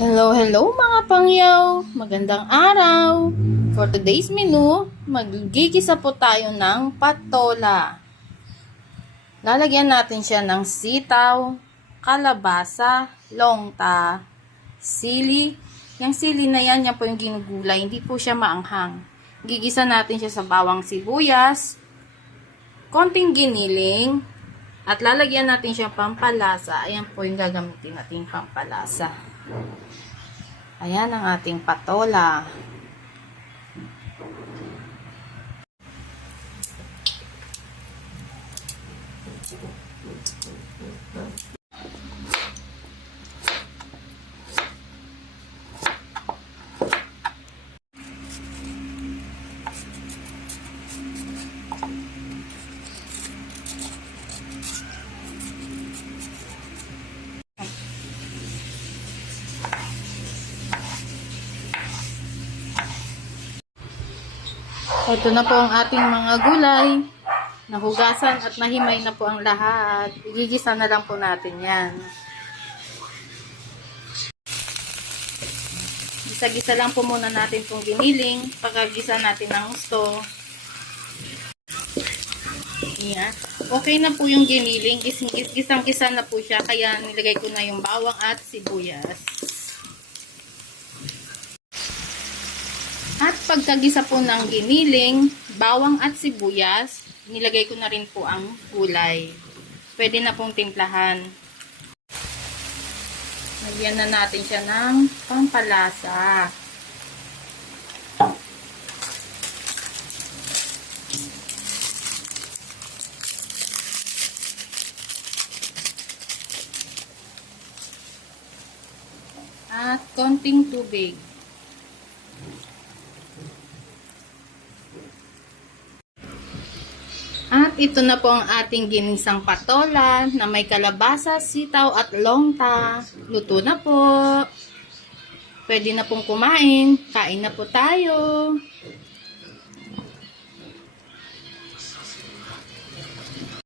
Hello, hello mga pangyaw! Magandang araw! For today's menu, magigisa po tayo ng patola. Lalagyan natin siya ng sitaw, kalabasa, longta, sili. Yung sili na yan po yung ginugulay, hindi po siya maanghang. Gigisa natin siya sa bawang sibuyas, konting giniling, at lalagyan natin siya pampalasa. Ayan po yung gagamitin natin pampalasa. Ayan ang ating patola. Ito na po ang ating mga gulay. Nahugasan at nahimay na po ang lahat. Igigisa na lang po natin yan. Gisa-gisa lang po muna natin itong giniling. Pagkagisa natin ng gusto. Yan. Okay na po yung giniling. Gisang-gisa na po siya. Kaya nilagay ko na yung bawang at sibuyas. At pagkagisa po ng giniling, bawang at sibuyas, nilagay ko na rin po ang gulay. Pwede na pong timplahan. Lagyan na natin siya ng pampalasa. At konting tubig. At ito na po ang ating ginisang patola na may kalabasa, sitaw at longta. Luto na po. Pwede na pong kumain. Kain na po tayo.